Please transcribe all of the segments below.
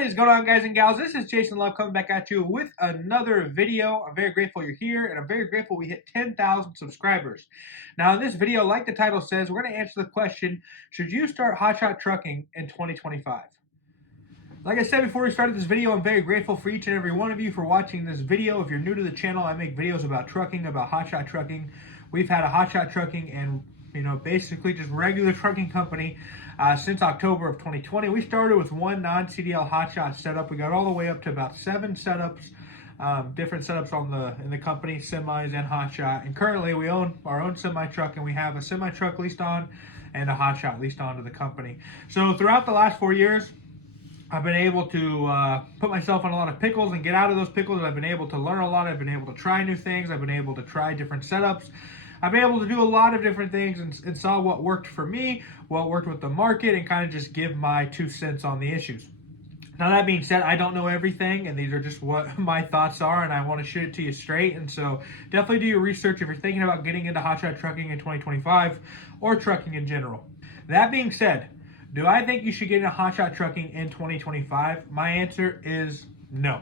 What is going on, guys and gals? This is Jason Love coming back at you with another video. I'm very grateful you're here, and I'm very grateful we hit 10,000 subscribers. Now, in this video, like the title says, we're going to answer the question, should you start hotshot trucking in 2025? Like I said before we started this video, I'm very grateful for each and every one of you for watching this video. If you're new to the channel, I make videos about trucking, about hotshot trucking. We've had a hotshot trucking and basically just regular trucking company since October of 2020. We started with one non-cdl hotshot setup. We got all the way up to about 7 setups, different setups in the company, semis and hotshot. And currently we own our own semi truck, and we have a semi truck leased on and a hotshot leased on to the company. So throughout the last 4 years, I've been able to put myself in a lot of pickles and get out of those pickles. I've been able to learn a lot. I've been able to try new things. I've been able to try different setups. I've been able to do a lot of different things and saw what worked for me, what worked with the market, and kind of just give my 2 cents on the issues. Now, that being said, I don't know everything, and these are just what my thoughts are, and I want to shoot it to you straight. And so definitely do your research if you're thinking about getting into hotshot trucking in 2025 or trucking in general. That being said, do I think you should get into hotshot trucking in 2025? My answer is no.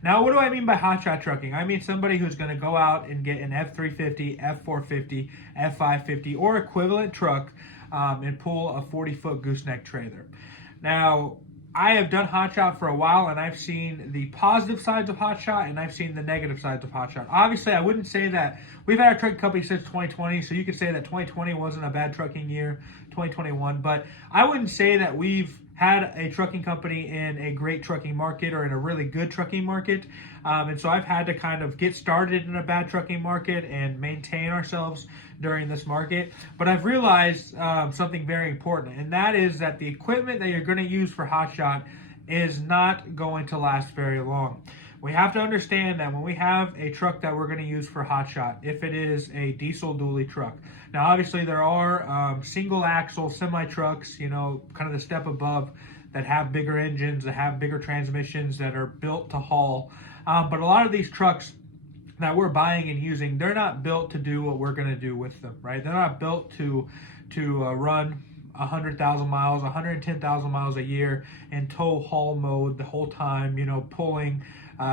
Now, what do I mean by hotshot trucking? I mean somebody who's going to go out and get an F350, F450, F550, or equivalent truck and pull a 40-foot gooseneck trailer. Now, I have done hotshot for a while, and I've seen the positive sides of hotshot, and I've seen the negative sides of hotshot. Obviously, I wouldn't say that we've had a trucking company since 2020, so you could say that 2020 wasn't a bad trucking year, 2021, but I wouldn't say that we've had a trucking company in a great trucking market or in a really good trucking market. And so I've had to kind of get started in a bad trucking market and maintain ourselves during this market. But I've realized something very important, and that is that the equipment that you're going to use for hotshot is not going to last very long. We have to understand that when we have a truck that we're going to use for hotshot, if it is a diesel dually truck. Now, obviously, there are single axle semi trucks, kind of the step above, that have bigger engines, that have bigger transmissions, that are built to haul. But a lot of these trucks that we're buying and using, they're not built to do what we're going to do with them, right? They're not built to run 100,000 miles, 110,000 miles a year in tow haul mode the whole time, pulling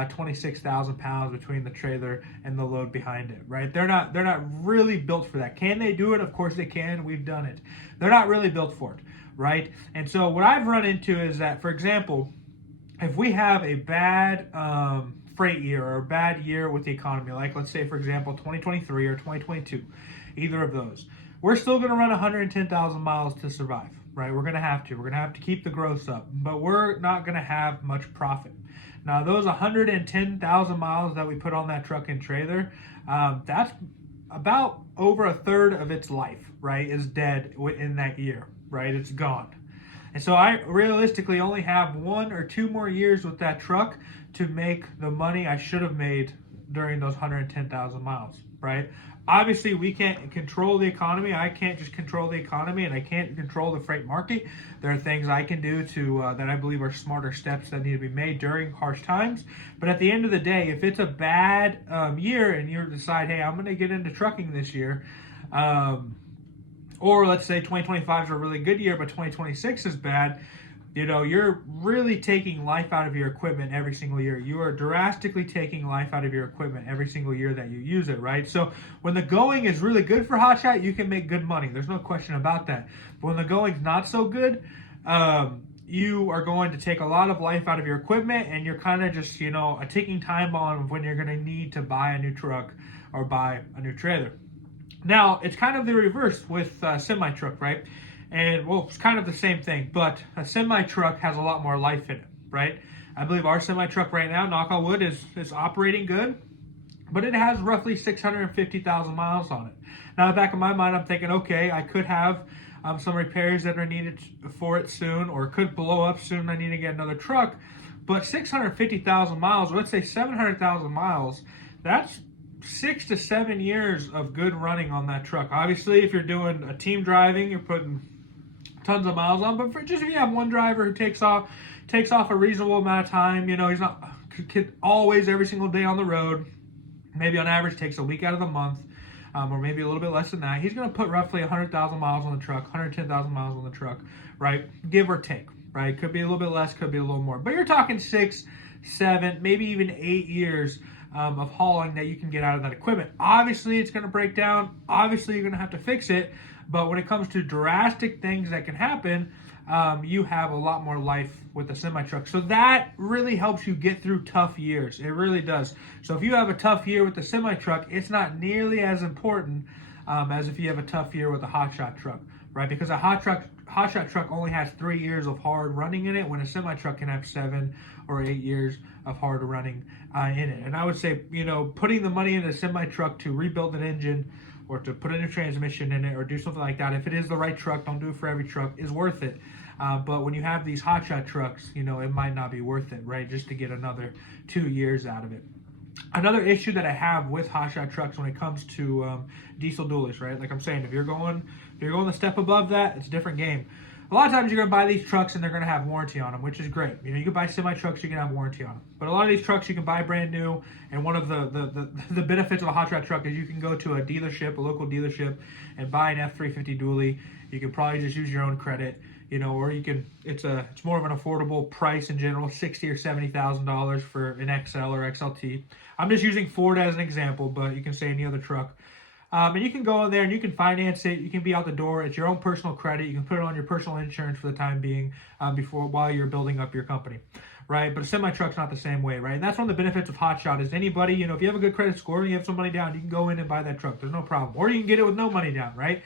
26,000 pounds between the trailer and the load behind it, right? They're not really built for that. Can they do it? Of course they can. We've done it. They're not really built for it, right? And so what I've run into is that, for example, if we have a bad freight year or a bad year with the economy, like let's say, for example, 2023 or 2022, either of those, we're still going to run 110,000 miles to survive, right? We're going to have to. We're going to have to keep the gross up, but we're not going to have much profit. Now, those 110,000 miles that we put on that truck and trailer, that's about over a third of its life, right, is dead in that year, right? It's gone. And so I realistically only have 1 or 2 more years with that truck to make the money I should have made during those 110,000 miles, right? Obviously, we can't control the economy. I can't just control the economy, and I can't control the freight market. There are things I can do that I believe are smarter steps that need to be made during harsh times. But at the end of the day, if it's a bad year and you decide, hey, I'm going to get into trucking this year, or let's say 2025 is a really good year, but 2026 is bad, you're really taking life out of your equipment every single year. You are drastically taking life out of your equipment every single year that you use it, right? So when the going is really good for hotshot, you can make good money. There's no question about that. But when the going's not so good, you are going to take a lot of life out of your equipment, and you're kind of just, a ticking time bomb of when you're going to need to buy a new truck or buy a new trailer. Now, it's kind of the reverse with semi-truck, right? And, well, it's kind of the same thing, but a semi-truck has a lot more life in it, right? I believe our semi-truck right now, knock on wood, is operating good, but it has roughly 650,000 miles on it. Now, in the back of my mind, I'm thinking, okay, I could have some repairs that are needed for it soon, or it could blow up soon, I need to get another truck, but 650,000 miles, or let's say 700,000 miles, that's 6 to 7 years of good running on that truck. Obviously, if you're doing a team driving, you're putting tons of miles on, but for just if you have one driver who takes off a reasonable amount of time, he's not always every single day on the road, maybe on average takes a week out of the month, or maybe a little bit less than that, he's going to put roughly 100,000 miles on the truck, 110,000 miles on the truck, right? Give or take. right? Could be a little bit less, could be a little more. But you're talking 6, 7, maybe even 8 years of hauling that you can get out of that equipment. Obviously, it's going to break down. Obviously, you're going to have to fix it. But when it comes to drastic things that can happen, you have a lot more life with a semi-truck. So that really helps you get through tough years. It really does. So if you have a tough year with the semi-truck, it's not nearly as important as if you have a tough year with a hotshot truck, right? Because a hotshot truck only has 3 years of hard running in it, when a semi-truck can have 7 or 8 years of hard running in it. And I would say, putting the money in a semi-truck to rebuild an engine or to put a new transmission in it or do something like that, if it is the right truck, don't do it for every truck, is worth it. But when you have these hotshot trucks, it might not be worth it, right? Just to get another 2 years out of it. Another issue that I have with hotshot trucks when it comes to diesel dualies, right? Like I'm saying, if you're going a step above that, it's a different game. A lot of times you're going to buy these trucks and they're going to have warranty on them, which is great. You can buy semi-trucks, you can have warranty on them. But a lot of these trucks you can buy brand new, and one of the benefits of a hotshot truck is you can go to a dealership, a local dealership, and buy an F350 dually. You can probably just use your own credit, or you can. It's more of an affordable price in general, $60,000 or $70,000 for an XL or XLT. I'm just using Ford as an example, but you can say any other truck. And you can go in there and you can finance it. You can be out the door. It's your own personal credit. You can put it on your personal insurance for the time being while you're building up your company, right? But a semi-truck's not the same way, right? And that's one of the benefits of Hotshot is anybody, if you have a good credit score and you have some money down, you can go in and buy that truck. There's no problem. Or you can get it with no money down, right?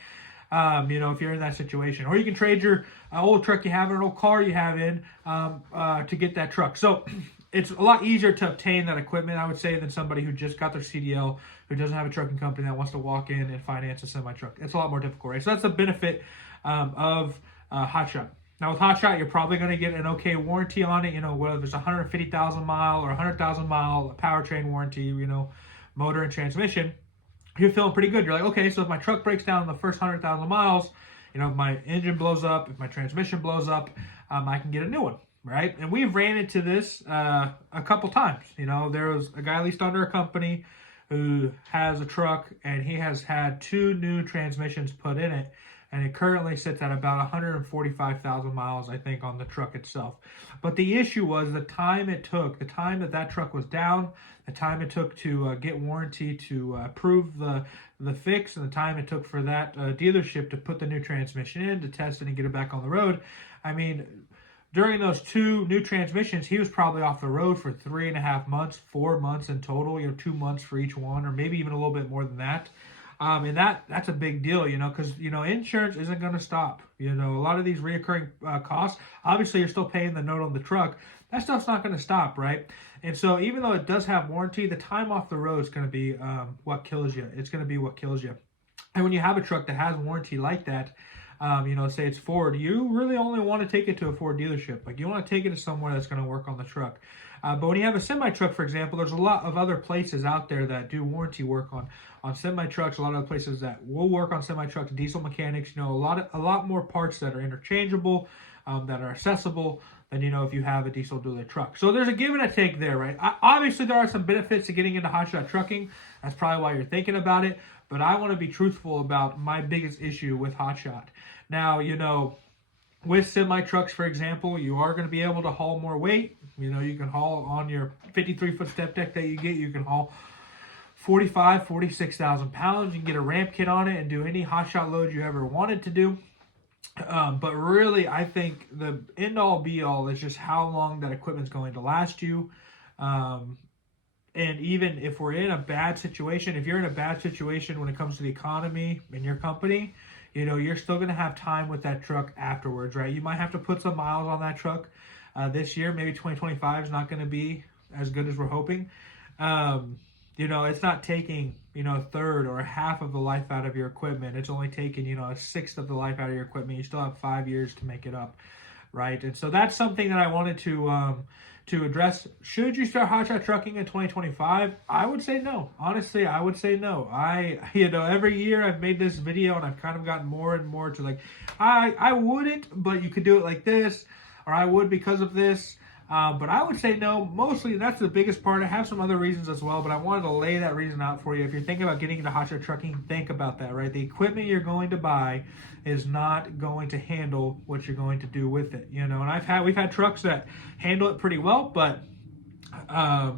If you're in that situation. Or you can trade your old truck you have or an old car you have in to get that truck. So it's a lot easier to obtain that equipment, I would say, than somebody who just got their CDL, who doesn't have a trucking company that wants to walk in and finance a semi-truck. It's a lot more difficult, right? So that's the benefit of Hotshot. Now with Hotshot, you're probably going to get an okay warranty on it, whether it's 150,000 mile or 100,000 mile powertrain warranty, motor and transmission. You're feeling pretty good. You're like, okay, so if my truck breaks down in the first 100,000 miles, if my engine blows up, if my transmission blows up, I can get a new one. Right, and we've ran into this a couple times. There was a guy leased under a company who has a truck, and he has had 2 new transmissions put in it, and it currently sits at about 145,000 miles, I think, on the truck itself. But the issue was the time that truck was down, the time it took to get warranty to approve the fix, and the time it took for that dealership to put the new transmission in, to test it and get it back on the road. I mean, during those 2 new transmissions, he was probably off the road for 3.5 months, 4 months in total, 2 months for each one, or maybe even a little bit more than that. And that's a big deal, because, insurance isn't going to stop. A lot of these reoccurring costs, obviously you're still paying the note on the truck. That stuff's not going to stop, right? And so even though it does have warranty, the time off the road is going to be what kills you. It's going to be what kills you. And when you have a truck that has warranty like that, say it's Ford, you really only want to take it to a Ford dealership. Like, you want to take it to somewhere that's going to work on the truck. But when you have a semi-truck, for example, there's a lot of other places out there that do warranty work on semi-trucks, a lot of places that will work on semi-trucks, diesel mechanics, a lot more parts that are interchangeable, that are accessible than, if you have a diesel dually truck. So there's a give and a take there, right? Obviously, there are some benefits to getting into hotshot trucking. That's probably why you're thinking about it. But I want to be truthful about my biggest issue with Hotshot. Now, with semi-trucks, for example, you are going to be able to haul more weight. You can haul on your 53-foot step deck that you get. You can haul 46,000 pounds. You can get a ramp kit on it and do any hotshot load you ever wanted to do. But really, I think the end-all, be-all is just how long that equipment's going to last you. And even if we're in a bad situation, if you're in a bad situation when it comes to the economy in your company, you're still going to have time with that truck afterwards, right? You might have to put some miles on that truck this year. Maybe 2025 is not going to be as good as we're hoping. It's not taking, a third or a half of the life out of your equipment. It's only taking, a sixth of the life out of your equipment. You still have 5 years to make it up, right? And so that's something that I wanted to address. Should you start hotshot trucking in 2025? I would say no. Honestly, I would say no. Every year I've made this video and I've kind of gotten more and more to I wouldn't, but you could do it like this, or I would because of this. But I would say no, mostly that's the biggest part. I have some other reasons as well, but I wanted to lay that reason out for you. If you're thinking about getting into hotshot trucking, think about that, right? The equipment you're going to buy is not going to handle what you're going to do with it, you know. And we've had trucks that handle it pretty well, but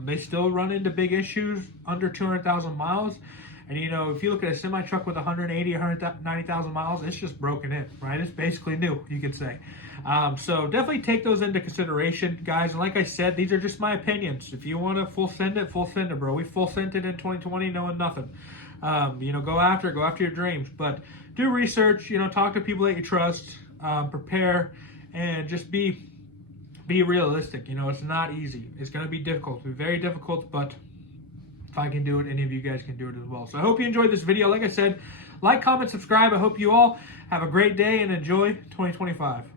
they still run into big issues under 200,000 miles. And, you know, if you look at a semi truck with 180, 190,000 miles, it's just broken in, right? It's basically new, you could say. So definitely take those into consideration, guys. And like I said, these are just my opinions. If you want to full send it, bro. We full sent it in 2020 knowing nothing. You know, go after your dreams. But do research, you know, talk to people that you trust, prepare, and just be realistic. You know, it's not easy. It's going to be difficult. It's very difficult, but if I can do it, any of you guys can do it as well. So I hope you enjoyed this video. Like I said, like, comment, subscribe. I hope you all have a great day and enjoy 2025.